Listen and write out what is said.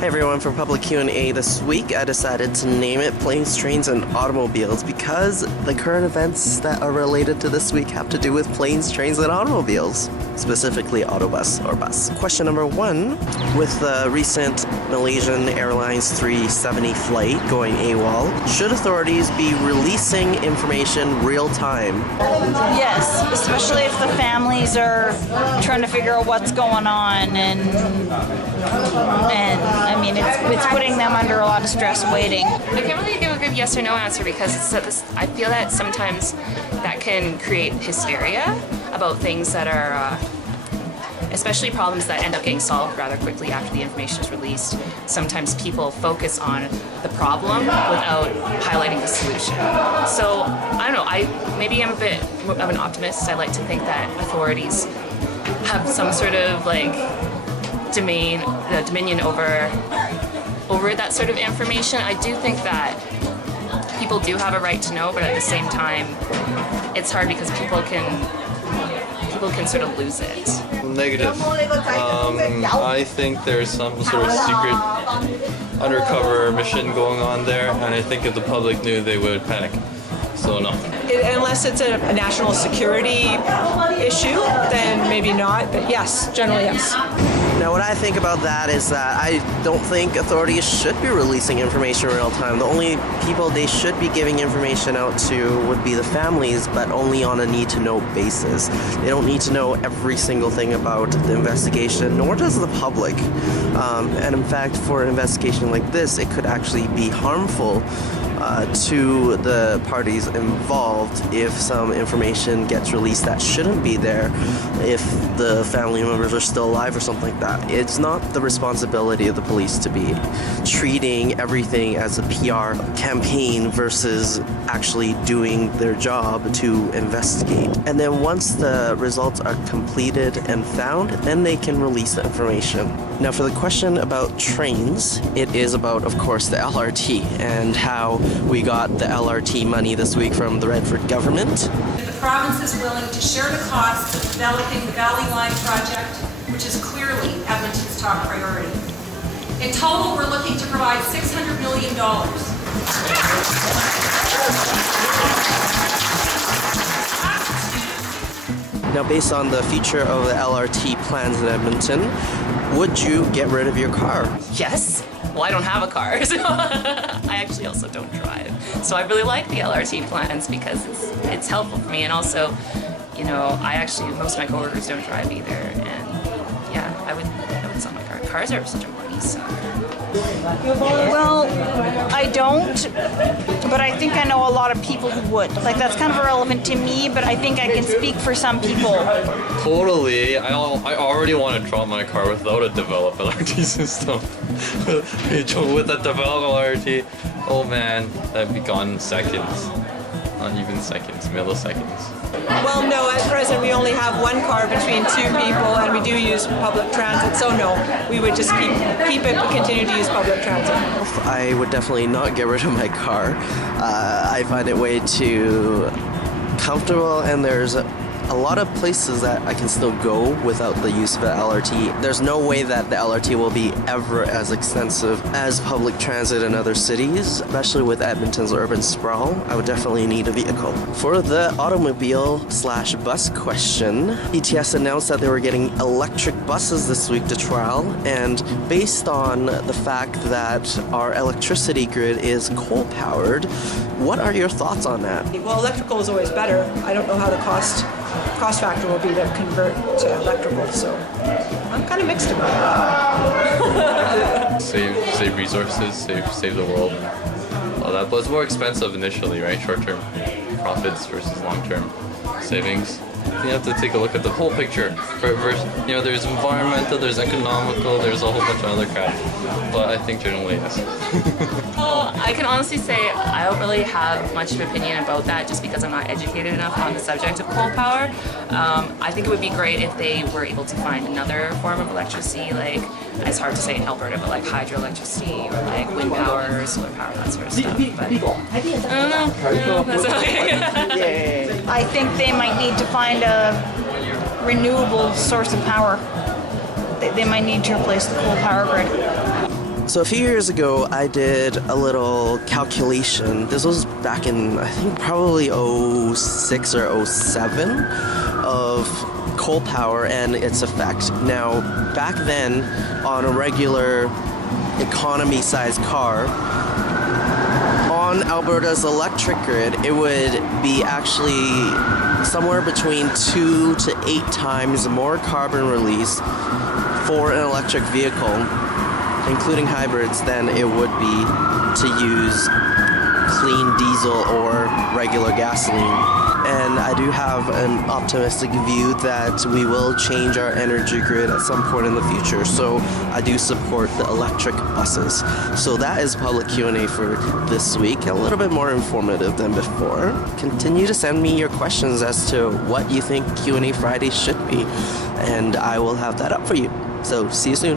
Hey everyone, for public Q&A this week, I decided to name it Planes, Trains, and Automobiles because the current events that are related to this week have to do with planes, trains, and automobiles, specifically autobus or bus. Question number 1, with the recent Malaysian Airlines 370 flight going AWOL, should authorities be releasing information real time? Yes, especially if the families are trying to figure out what's going on and I mean, it's putting them under a lot of stress waiting. I can't really give a good yes or no answer because I feel that sometimes that can create hysteria about things that are, especially problems that end up getting solved rather quickly after the information is released. Sometimes people focus on the problem without highlighting the solution. So, I don't know, maybe I'm a bit of an optimist. I like to think that authorities have some sort of dominion over that sort of information. I do think that people do have a right to know, but at the same time, it's hard because people can sort of lose it. Negative. I think there's some sort of secret undercover mission going on there, and I think if the public knew, they would panic. So no. Unless it's a national security issue, then maybe not, but yes, generally yes. Now, what I think about that is that I don't think authorities should be releasing information in real time. The only people they should be giving information out to would be the families, but only on a need-to-know basis. They don't need to know every single thing about the investigation, nor does the public. And in fact, for an investigation like this, it could actually be harmful to the parties involved if some information gets released that shouldn't be there, if the family members are still alive or something like that. It's not the responsibility of the police to be treating everything as a PR campaign versus actually doing their job to investigate. And then once the results are completed and found, then they can release the information. Now for the question about trains, it is about, of course, the LRT and how we got the LRT money this week from the Redford government. The province is willing to share the costs of developing the Valley Line project, which is clearly Edmonton's top priority. In total, we're looking to provide $600 million. Now, based on the future of the LRT plans in Edmonton, would you get rid of your car? Yes. Well, I don't have a car, so I actually also don't drive. So I really like the LRT plans because it's helpful for me, and also, you know, most of my coworkers don't drive either, and yeah, I would sell my car. Cars are such a money suck. Well, I don't, but I think I know a lot of people who would. Like, that's kind of irrelevant to me, but I think I can speak for some people. Totally. I already want to draw my car without a developed LRT system. With a developed LRT, oh man, that'd be gone in seconds. Not even seconds, milliseconds. Well, no, at present we only have one car between two people and we do use public transit, so no, we would just keep it but continue to use public transit. I would definitely not get rid of my car. I find it way too comfortable, and there's a lot of places that I can still go without the use of the LRT. There's no way that the LRT will be ever as extensive as public transit in other cities, especially with Edmonton's urban sprawl. I would definitely need a vehicle. For the automobile/bus question, ETS announced that they were getting electric buses this week to trial, and based on the fact that our electricity grid is coal-powered, what are your thoughts on that? Well, electrical is always better. I don't know how the cost factor will be to convert to electrical, so I'm kind of mixed about it. Save resources, save the world, and all that. But it's more expensive initially, right? Short-term profits versus long-term savings. You have to take a look at the whole picture. You know, there's environmental, there's economical, there's a whole bunch of other crap. But I think generally yes. Well, I can honestly say I don't really have much of an opinion about that just because I'm not educated enough on the subject of coal power. I think it would be great if they were able to find another form of electricity, like, it's hard to say in Alberta, but like hydroelectricity or like wind power or solar power, that sort of stuff. But I don't know. That's okay. I think they might need to find a renewable source of power. They might need to replace the coal power grid. So a few years ago, I did a little calculation. This was back in, I think, probably 06 or 07 of coal power and its effect. Now, back then, on a regular economy-sized car, on Alberta's electric grid, it would be actually somewhere between 2 to 8 times more carbon release for an electric vehicle, including hybrids, than it would be to use clean diesel or regular gasoline. And I do have an optimistic view that we will change our energy grid at some point in the future. So I do support the electric buses. So that is public Q&A for this week. A little bit more informative than before. Continue to send me your questions as to what you think Q&A Friday should be, and I will have that up for you. So see you soon.